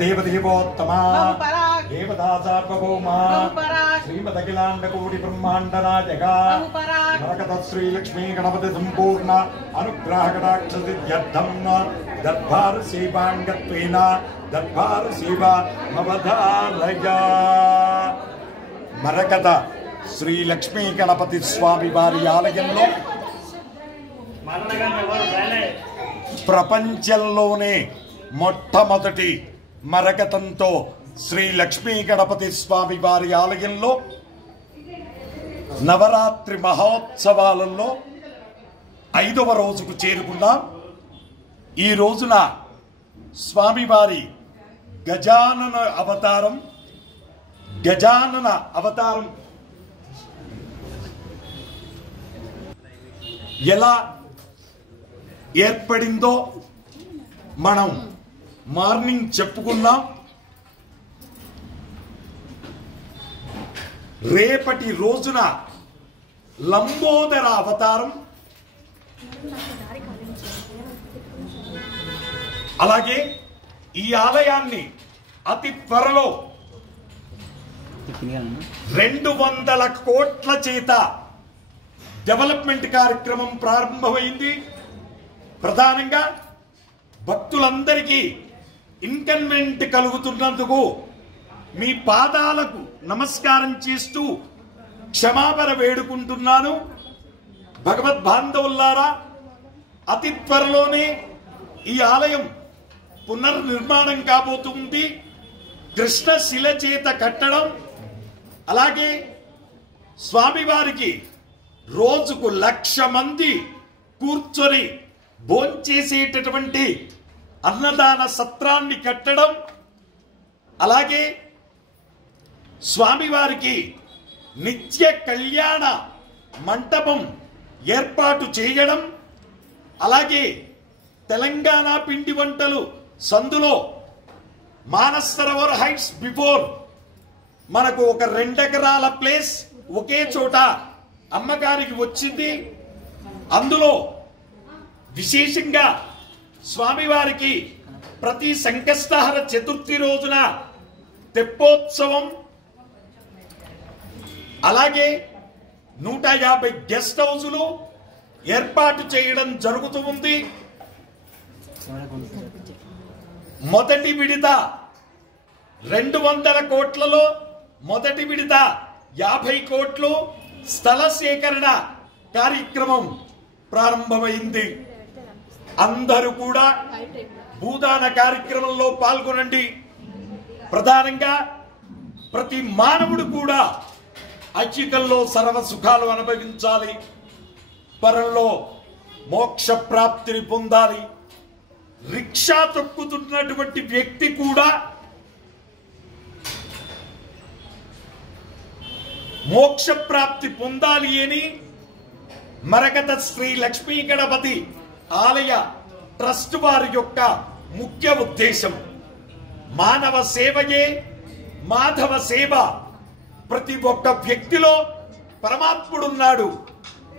देवदेवोत्तमा देवता सार्वभौमा श्रीमदखिलाण्डकोटि ब्रह्माण्डनायका नरकत श्रीलक्ष्मी गणपति संपूर्ण अनुग्रह कटाक्ष सिद्ध्यर्थं दरबार सेवांगत्वेन दरबार सेवा अवधारया मरकत श्रीलक्ष्मी गणपति स्वामी वारी आलయంలో ప్రపంచంలోనే మొట్టమొదటి మరకతంతో శ్రీ లక్ష్మీ గణపతి స్వామి వారి ఆలయంలో నవరాత్రి మహోత్సవాలలో 5వ రోజుకు చేరుకున్నాం. ఈ రోజున స్వామివారి గజానన అవతారం ఎలా ఏర్పడిందో మనం మార్నింగ్ చెప్పుకున్నాం. రేపటి రోజున లంబోదర అవతారం, అలాగే ఈ ఆలయాన్ని అతి త్వరలో 200 కోట్ల చేత డెవలప్మెంట్ కార్యక్రమం ప్రారంభమైంది. ప్రధానంగా భక్తులందరికీ ఇన్కన్వెంట్ కలుగుతున్నందుకు మీ పాదాలకు నమస్కారం చేస్తూ క్షమాపణ వేడుకుంటున్నాను. భగవద్ బాంధవులారా, అతి త్వరలోనే ఈ ఆలయం పునర్నిర్మాణం కాబోతుంది. కృష్ణశిల చేత కట్టడం, అలాగే స్వామివారికి రోజుకు 1,00,000 మంది కూర్చొని భోంచేసేటటువంటి అన్నదాన సత్రాన్ని కట్టడం, అలాగే స్వామివారికి నిత్య కళ్యాణ మంటపం ఏర్పాటు చేయడం, అలాగే తెలంగాణ పిండి వంటలు సందులో మానస్ సరోవర్ హైట్స్ బిఫోర్ మనకు ఒక 2 ఎకరాల ప్లేస్ ఒకే చోట అమ్మగారికి వచ్చింది. అందులో విశేషంగా స్వామివారికి ప్రతి సంకష్టహర చతుర్థి రోజున తెప్పోత్సవం, అలాగే 150 గెస్ట్ హౌసులు ఏర్పాటు చేయడం జరుగుతూ ఉంది. మొదటి విడత 200 కోట్లలో మొదటి విడత 50 కోట్లు స్థల సేకరణ కార్యక్రమం ప్రారంభమైంది. అందరూ కూడా భూదాన కార్యక్రమంలో పాల్గొనండి. ప్రధానంగా ప్రతి మానవుడు కూడా ఐచ్ఛికంలో సర్వ సుఖాలు అనుభవించాలి, పరంలో మోక్ష ప్రాప్తిని పొందాలి. రిక్షా తొక్కుతున్నటువంటి వ్యక్తి కూడా మోక్ష ప్రాప్తి పొందాలి అని మరకత శ్రీ లక్ష్మీ గణపతి ఆలయ ట్రస్ట్ వారి యొక్క ముఖ్య ఉద్దేశం. మానవ సేవయే మాధవ సేవ. ప్రతి ఒక్క వ్యక్తిలో పరమాత్ముడున్నాడు.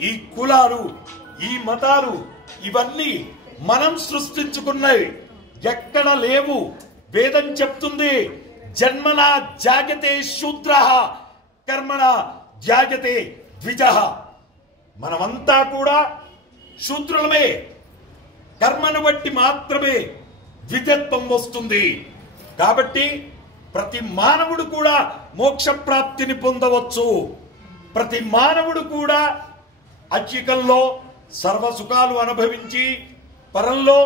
ఈ కులాలు, ఈ మతాలు ఇవన్నీ మనం సృష్టించుకున్నవి, ఎక్కడ లేవు. వేదం చెప్తుంది, జన్మనా జాగతే శూద్రః కర్మణ జాగతే ద్విజః. మనమంతా కూడా శూద్రులమే. కర్మను బట్టి మాత్రమే ద్విజత్వం వస్తుంది. కాబట్టి ప్రతి మానవుడు కూడా మోక్ష ప్రాప్తిని పొందవచ్చు. ప్రతి మానవుడు కూడా ఐచ్ఛికంలో సర్వ సుఖాలు అనుభవించి పరంలో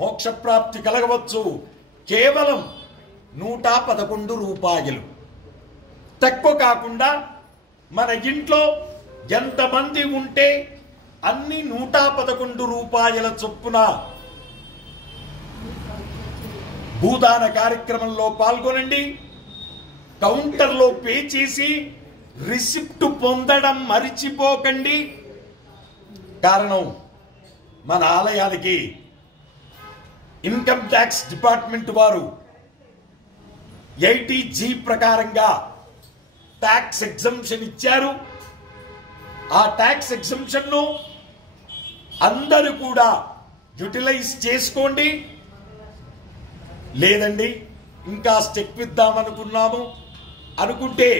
మోక్ష ప్రాప్తి కలగవచ్చు. కేవలం 111 రూపాయలు తక్కువ కాకుండా మన ఇంట్లో ఎంతమంది ఉంటే అన్ని 111 రూపాయల చొప్పున భూదాన కార్యక్రమంలో పాల్గొనండి. కౌంటర్లో పే చేసి రిసిప్ట్ పొందడం మరిచిపోకండి. కారణం, మన ఆలయానికి ఇన్కమ్ ట్యాక్స్ డిపార్ట్మెంట్ వారు 80G ప్రకారంగా ట్యాక్స్ ఎగ్జంప్షన్ ఇచ్చారు. ఆ ట్యాక్స్ ఎగ్జంప్షన్ ను అందరూ కూడా యూటిలైజ్ చేసుకోండి. లేదండి ఇంకా ఎక్కువిద్దాం అనుకున్నాము అనుకుంటే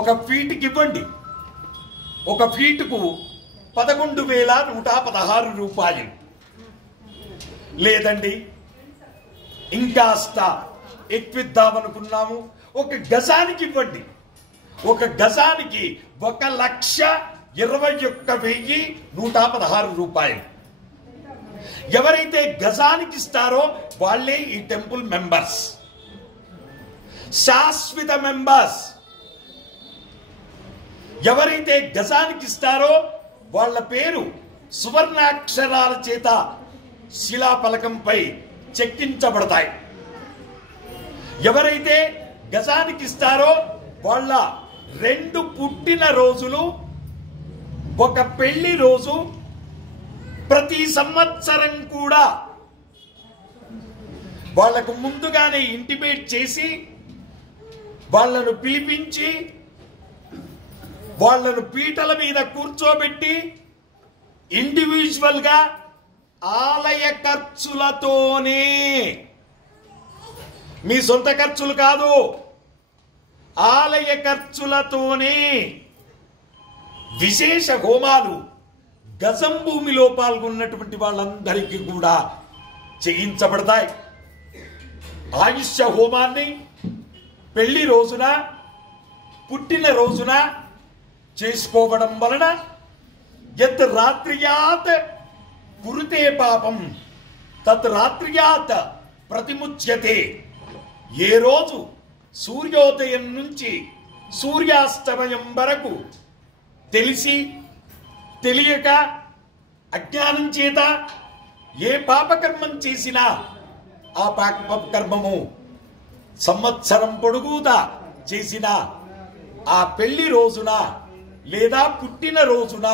1 ఫీట్కి ఇవ్వండి. 1 ఫీటుకు 11,116 రూపాయలు. లేదండి ఇంకాస్త ఎక్కువిద్దామనుకున్నాము, 1 గజానికి ఇవ్వండి. 1 గజానికి 1,21,116 రూపాయలు. ఎవరైతే గజానికి ఇస్తారో వాళ్ళే ఈ టెంపుల్ మెంబర్స్, శాశ్వత మెంబర్స్. ఎవరైతే గజానికి ఇస్తారో వాళ్ళ పేరు సువర్ణాక్షరాల చేత శిలాఫలకంపై చెక్కించబడతాయి. ఎవరైతే గజానికి ఇస్తారో వాళ్ళ 2 పుట్టిన రోజులు, 1 పెళ్లి రోజు ప్రతి సంవత్సరం కూడా వాళ్లకు ముందుగానే ఇంటిమేట్ చేసి వాళ్ళను పిలిపించి వాళ్ళను పీటల మీద కూర్చోబెట్టి ఇండివిజువల్ గా ఆలయ ఖర్చులతోనే, మీ సొంత ఖర్చులు కాదు, ఆలయ ఖర్చులతోనే విశేష హోమాలు గజం భూమిలో పాల్గొన్నటువంటి వాళ్ళందరికీ కూడా చేయించబడతాయి. ఆయుష్య హోమాన్ని పెళ్లి రోజున, పుట్టిన రోజున చేసుకోవడం వలన యత్ రాత్రియాత్ కురుతే పాపం తత్ రాత్రియాత్ ప్రతిముచ్యతే. ఏ రోజు సూర్యోదయం నుంచి సూర్యాస్తమయం వరకు తెలిసి తెలియక అజ్ఞానం చేత ఏ పాపకర్మం చేసినా ఆ పాపకర్మము సంవత్సరం పొడుగుతా చేసిన ఆ పెళ్లి రోజున లేదా పుట్టిన రోజున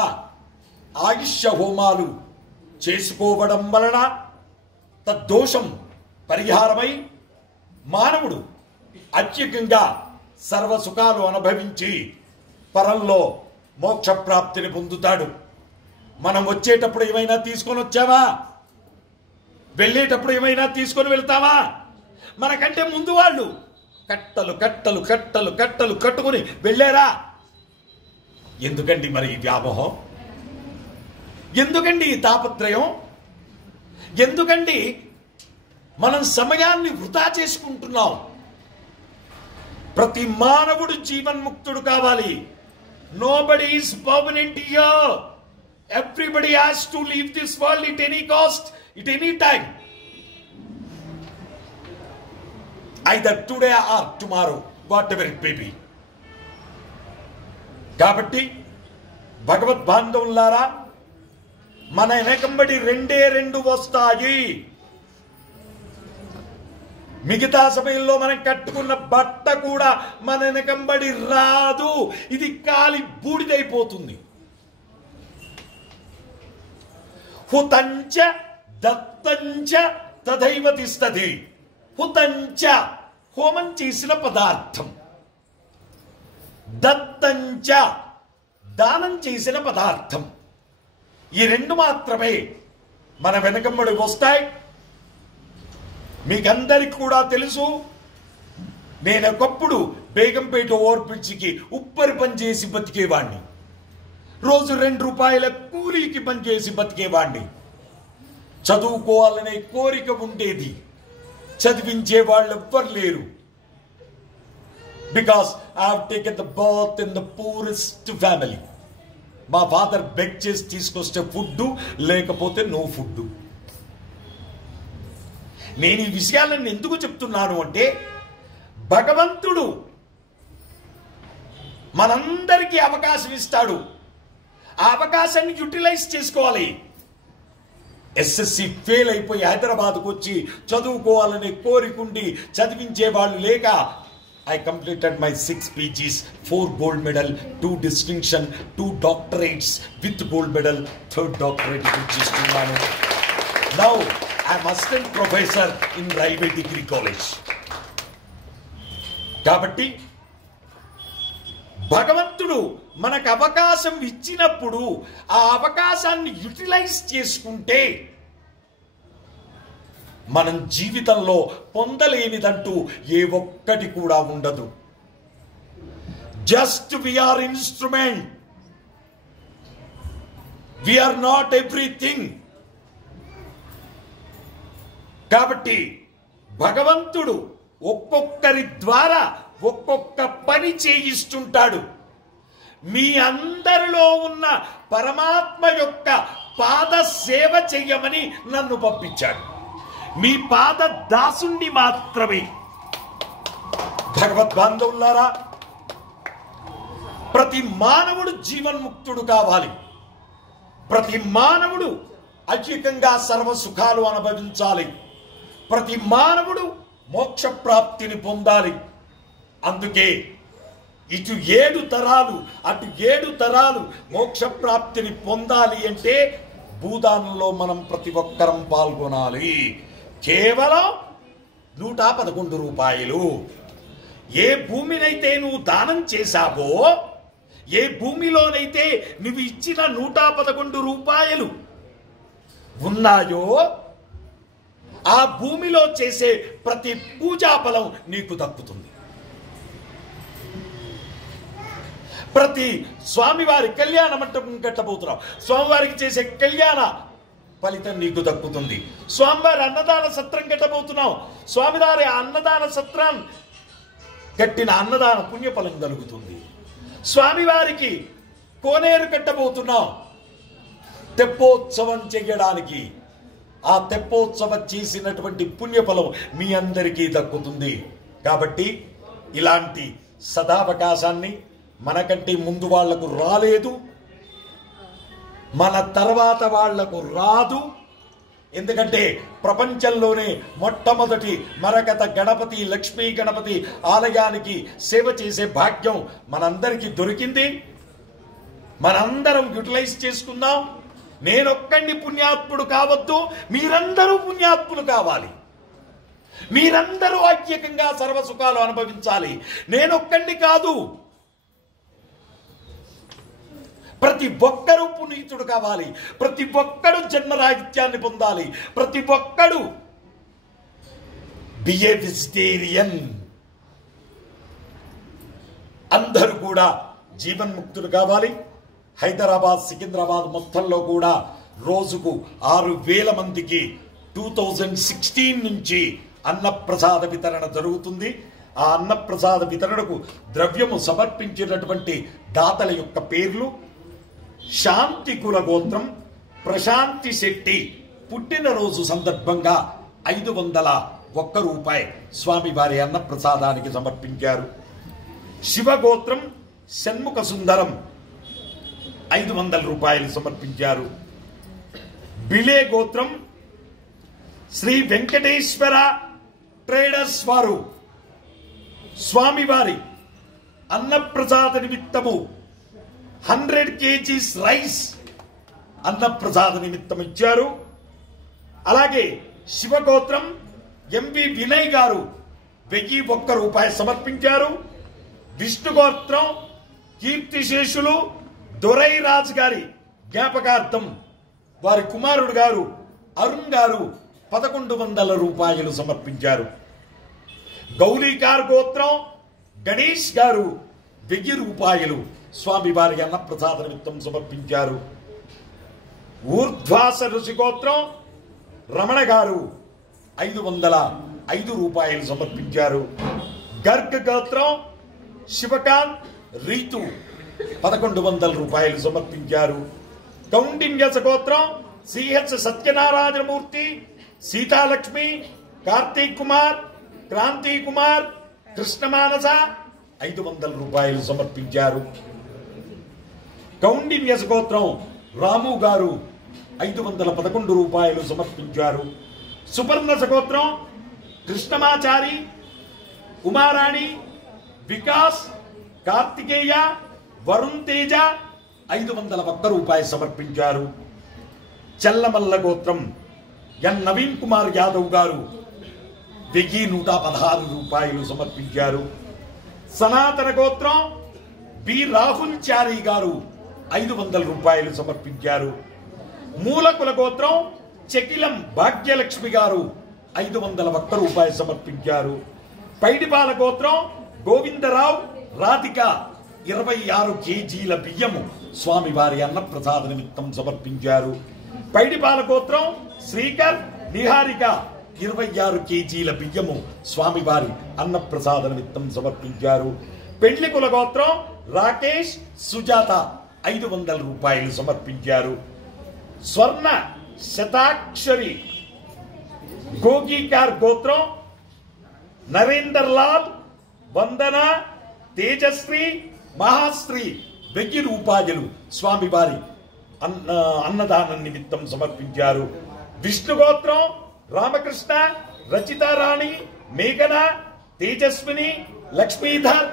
ఆయుష్య హోమాలు చేసుకోవడం వలన తద్దోషం పరిహారమై మానవుడు అత్యకంగా సర్వసుఖాలు అనుభవించి పరంలో మోక్ష ప్రాప్తిని పొందుతాడు. మనం వచ్చేటప్పుడు ఏమైనా తీసుకొని వచ్చావా? వెళ్ళేటప్పుడు ఏమైనా తీసుకొని వెళ్తావా? మనకంటే ముందు వాళ్ళు కట్టలు కట్టలు కట్టలు కట్టలు కట్టుకుని వెళ్ళారా? ఎందుకండి మరి ఈ వ్యామోహం? ఎందుకండి ఈ తాపత్రయం? ఎందుకండి మనం సమయాన్ని వృధా చేసుకుంటున్నాం? ప్రతి మానవుడు జీవన్ముక్తుడు కావాలి. Nobody is permanent here. Everybody has to leave this world at any cost, at any time. Either today or tomorrow, whatever it may be. కాబట్టి భగవద్ బాంధవులారా, మన వెనకంబడి 2 వస్తాయి. మిగతా సమయంలో మనం కట్టుకున్న బట్ట కూడా మన వెనకంబడి రాదు. ఇది కాలి బూడిదైపోతుంది. హుతంచ దత్తంచ తదైవ తిష్టతి. హుతంచ హోమం చేసిన పదార్థం, దత్తంచ దానం చేసిన పదార్థం, ఈ 2 మాత్రమే మన వెనకంబడి వస్తాయి. మీకందరికి కూడా తెలుసు, నేను ఒకప్పుడు బేగంపేట ఓవర్ బ్రిడ్జికి ఉప్పరి పని చేసి బతికేవాడిని. రోజు 2 రూపాయల కూలీకి పనిచేసి బతికేవాడిని. చదువుకోవాలనే కోరిక ఉండేది, చదివించే వాళ్ళు ఎవ్వరు లేరు. Because I have taken the birth in the poorest family. మా ఫాదర్ బెగ్ చేసి తీసుకొస్తే ఫుడ్, లేకపోతే నో ఫుడ్. నేను ఈ విషయాలను ఎందుకు చెప్తున్నాను అంటే, భగవంతుడు మనందరికీ అవకాశం ఇస్తాడు. ఆ అవకాశాన్ని యూటిలైజ్ చేసుకోవాలి. ఎస్ఎస్సి ఫెయిల్ అయిపోయి హైదరాబాద్కు వచ్చి చదువుకోవాలనే కోరికుండి చదివించే వాళ్ళు లేక I completed my 6 PGs, 4 gold medal, 2 distinction, 2 doctorates with gold medal, 3rd doctorate which is now I am assistant professor in Railway Degree College. కాబట్టి భగవంతుడు మనకు అవకాశం ఇచ్చినప్పుడు ఆ అవకాశాన్ని యూటిలైజ్ చేసుకుంటే మనం జీవితంలో పొందలేనిదంటూ ఏ ఒక్కటి కూడా ఉండదు. Just we are instrument, we are not everything. కాబట్టి భగవంతుడు ఒక్కొక్కరి ద్వారా ఒక్కొక్క పని చేయిస్తుంటాడు. మీ అందరిలో ఉన్న పరమాత్మ యొక్క పాద సేవ చెయ్యమని నన్ను పంపించాడు. మీ పాద దాసుణ్ణి మాత్రమే. భగవద్బాంధవులారా, ప్రతి మానవుడు జీవన్ముక్తుడు కావాలి. ప్రతి మానవుడు అధికంగా సర్వసుఖాలు అనుభవించాలి. ప్రతి మానవుడు మోక్ష ప్రాప్తిని పొందాలి. అందుకే ఇటు 7 తరాలు అటు 7 తరాలు మోక్ష ప్రాప్తిని పొందాలి అంటే భూదానంలో మనం ప్రతి ఒక్కరం పాల్గొనాలి. కేవలం 111 రూపాయలు. ఏ భూమినైతే నువ్వు దానం చేశావో, ఏ భూమిలోనైతే నువ్వు ఇచ్చిన 111 రూపాయలు ఉన్నాయో, ఆ భూమిలో చేసే ప్రతి పూజా ఫలం నీకు దక్కుతుంది. ప్రతి స్వామివారి కళ్యాణ మంటపం కట్టబోతున్నాం, స్వామివారికి చేసే కళ్యాణ ఫలితం నీకు దక్కుతుంది. స్వామివారి అన్నదాన సత్రం కట్టబోతున్నాం, స్వామివారి అన్నదాన సత్రం కట్టిన అన్నదాన పుణ్యఫలం కలుగుతుంది. స్వామివారికి కోనేరు కట్టబోతున్నాం, తెప్పోత్సవం చెయ్యడానికి. ఆ తెప్పోత్సవం చేసినటువంటి పుణ్యఫలం మీ అందరికీ దక్కుతుంది. కాబట్టి ఇలాంటి సదావకాశాన్ని మనకంటే ముందు వాళ్లకు రాలేదు, మన తర్వాత వాళ్లకు రాదు. ఎందుకంటే ప్రపంచంలోనే మొట్టమొదటి మరకత గణపతి, లక్ష్మీ గణపతి ఆలయానికి సేవ చేసే భాగ్యం మనందరికీ దొరికింది. మనందరం యూటిలైజ్ చేసుకుందాం. నేనొక్కడిని పుణ్యాత్ముడు కావద్దు, మీరందరూ పుణ్యాత్ములు కావాలి. మీరందరూ ఐక్యంగా సర్వసుఖాలు అనుభవించాలి. నేనొక్కడిని కాదు, ప్రతి ఒక్కరూ పునీతుడు కావాలి. ప్రతి ఒక్కడు జన్మరాహిత్యాన్ని పొందాలి. ప్రతి ఒక్కడు బిఏ వెజిటేరియన్. అందరూ కూడా జీవన్ముక్తులు కావాలి. హైదరాబాద్, సికింద్రాబాద్ మొత్తంలో కూడా రోజుకు 6,000 మందికి 2016 నుంచి అన్నప్రసాద వితరణ జరుగుతుంది. ఆ అన్నప్రసాద వితరణకు ద్రవ్యము సమర్పించినటువంటి దాతల యొక్క పేర్లు: శాంతి కుల గోత్రం ప్రశాంతి శెట్టి పుట్టినరోజు సందర్భంగా 501 రూపాయి స్వామివారి అన్నప్రసాదానికి సమర్పించారు. శివగోత్రం షణ్ముఖ సుందరం 500 రూపాయలు సమర్పించారు. బిలే గోత్రం శ్రీ వెంకటేశ్వర ట్రేడర్స్ వారు స్వామివారి అన్నప్రసాద నిమిత్తము 100 kgs రైస్ అన్నప్రసాద నిమిత్తం ఇచ్చారు. అలాగే శివగోత్రం ఎంవి వినయ్ గారు 1001 రూపాయి సమర్పించారు. విష్ణుగోత్రం కీర్తిశేషులు దొరై రాజు గారి జ్ఞాపకార్థం వారి కుమారుడు గారు అరుణ్ గారు 1100 రూపాయలు సమర్పించారు. గౌలీకార్ గోత్రం గణేష్ గారు 1000 రూపాయలు స్వామివారి అన్నప్రసాద నిమిత్తం సమర్పించారు. ఊర్ధ్వాస ఋషి గోత్రం రమణ గారు 505 రూపాయలు సమర్పించారు. గర్గ గోత్రం శివకాంత్ రీతు 1100 రూపాయలు సమర్పించారు. కౌండిన్యస గోత్రం సిహెచ్ సత్యనారాయణమూర్తి, సీతాలక్ష్మి, కార్తీక్ కుమార్, క్రాంతి కుమార్, కృష్ణమానస 500 రూపాయలు సమర్పించారు. కౌండిన్యస గోత్రం రాము గారు 511 రూపాయలు సమర్పించారు. సుపర్ణస గోత్రం కృష్ణమాచారి, ఉమారాణి, వికాస్, కార్తికేయ, వరుణ్ తేజ 501 రూపాయలు సమర్పించారు. చెల్లమల్ల గోత్రం ఎన్ నవీన్ కుమార్ యాదవ్ గారు 1116 రూపాయలు సమర్పించారు. సనాతన గోత్రం బి రాహుల్ చారి గారు 500 రూపాయలు సమర్పించారు. మూలకుల గోత్రం చకిలం భాగ్యలక్ష్మి గారు 501 రూపాయలు సమర్పించారు. పైడిపాల గోత్రం గోవిందరావు రాధిక 26 కేజీల బియ్యము స్వామివారి అన్నప్రసాద నిమిత్తం సమర్పించారు. పైడిపాల గోత్రం శ్రీకర్ నిహారిక 26 కేజీల బియ్యము స్వామివారి అన్నప్రసాద నిమిత్తం సమర్పించారు. పెండ్లికుల గోత్రం రాకేష్ సుజాత 500 రూపాయలు సమర్పించారు. స్వర్ణ శతాక్షరి గోగీకార్ గోత్రం నరేందర్ లాల్ వందన తేజశ్రీ మహాశ్రీ 1000 రూపాయలు స్వామివారి అన్నదానం నిమిత్తం సమర్పించారు. విష్ణు గోత్రం రామకృష్ణ రచితారాణి మేఘన తేజస్విని లక్ష్మీధర్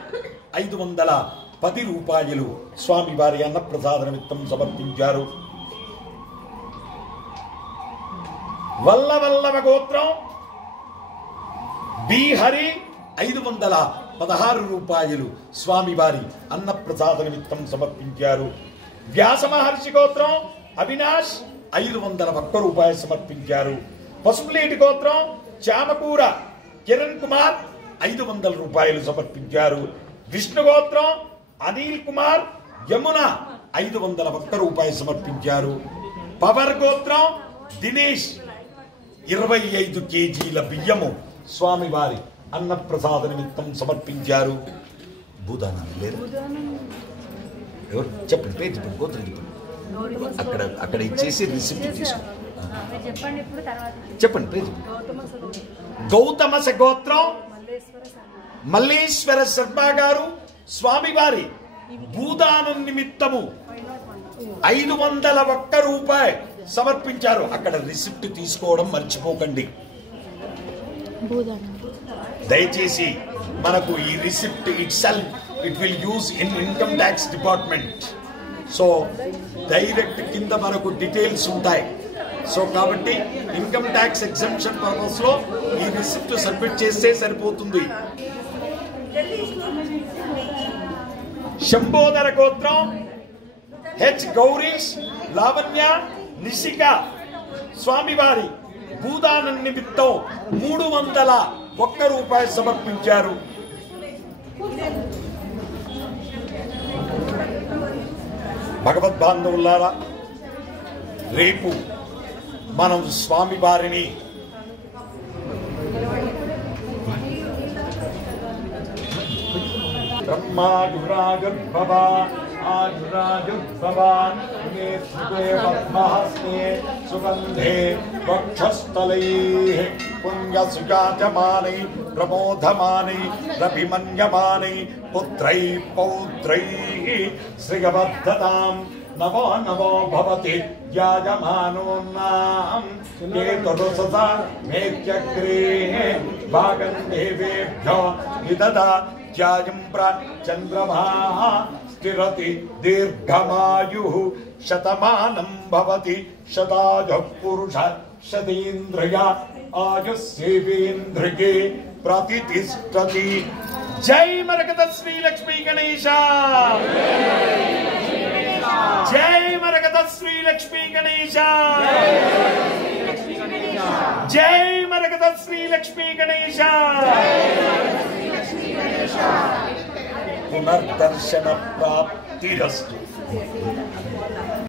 510 రూపాయలు స్వామివారి అన్నప్రసాద నిమిత్తం సమర్పించారు. వల్లవల్లవ గోత్రం బి హరి 516 రూపాయలు స్వామివారి అన్నప్రసాద నిమిత్తం సమర్పించారు. వ్యాస మహర్షి గోత్రం అవినాష్ 501 రూపాయలు సమర్పించారు. పసుపులేటి గోత్రం చామకూర కిరణ్ కుమార్ 500 రూపాయలు సమర్పించారు. విష్ణు గోత్రం అనిల్ కుమార్ యమున 501 రూపాయలు సమర్పించారు. పవర్ గోత్రం దినేష్ 25 కేజీల బియ్యము స్వామివారి అన్నప్రసాద నిమిత్తం సమర్పించారు. భూదానం లేరు ఎవరు చెప్పండి, పేరు చెప్పండి, గోత్రం చెప్పండి. అక్కడ ఇచ్చేసి రిసిప్ట్ తీసుకోండి. చెప్పండి పేరు చెప్పండి. గౌతమస గోత్రం మల్లేశ్వర శర్మ గారు స్వామివారి భూదానం నిమిత్తము 501 రూపాయలు సమర్పించారు. అక్కడ రిసిప్ట్ తీసుకోవడం మర్చిపోకండి దయచేసి. మనకు ఈ receipt it will use in income tax department. So direct కింద మనకు డీటెయిల్స్ ఉంటాయి. సో కాబట్టి ఇన్కమ్ ట్యాక్స్ ఎగ్జంప్షన్ పర్పస్ లో ఈ రిసిప్ట్ సబ్మిట్ చేస్తే సరిపోతుంది. శంభోదర గోత్రం హెచ్ గౌరీష్ లావణ్య నిశిక స్వామివారి భూదానం నిమిత్తం 301 రూపాయలు సమర్పించారు. భగవద్బాంధవులారా, రేపు మనం స్వామివారిని బ్రహ్మాజురాజుర్భవా ఆజురాజుర్భవాన్ మే సుదే పద్మహస్తే సుగంధే వక్షస్థలైః పుణ్యసుజాయమానై ప్రమోదమానై రభిమన్యమానై పుత్రైః పౌత్రైః శ్రియవర్ధతాం నవో నవో భవతి యాజమానోన్నాం కేతురుససా మేత్యగ్రే భాగం దేవేభ్యో విదదా త్యాజం చంద్రమా స్థిరతి దీర్ఘమాయుః శతమానం భవతి శతాజః పురుష శతేంద్రియ ఆయుస్సేవేంద్రియే ప్రతిష్ఠతి. జై మరకత శ్రీ లక్ష్మీ గణేశ, జై మరకత శ్రీ లక్ష్మీ గణేశ, జై మరకత శ్రీ లక్ష్మీ గణేశ. పునర్దర్శన ప్రాప్తిరస్తు.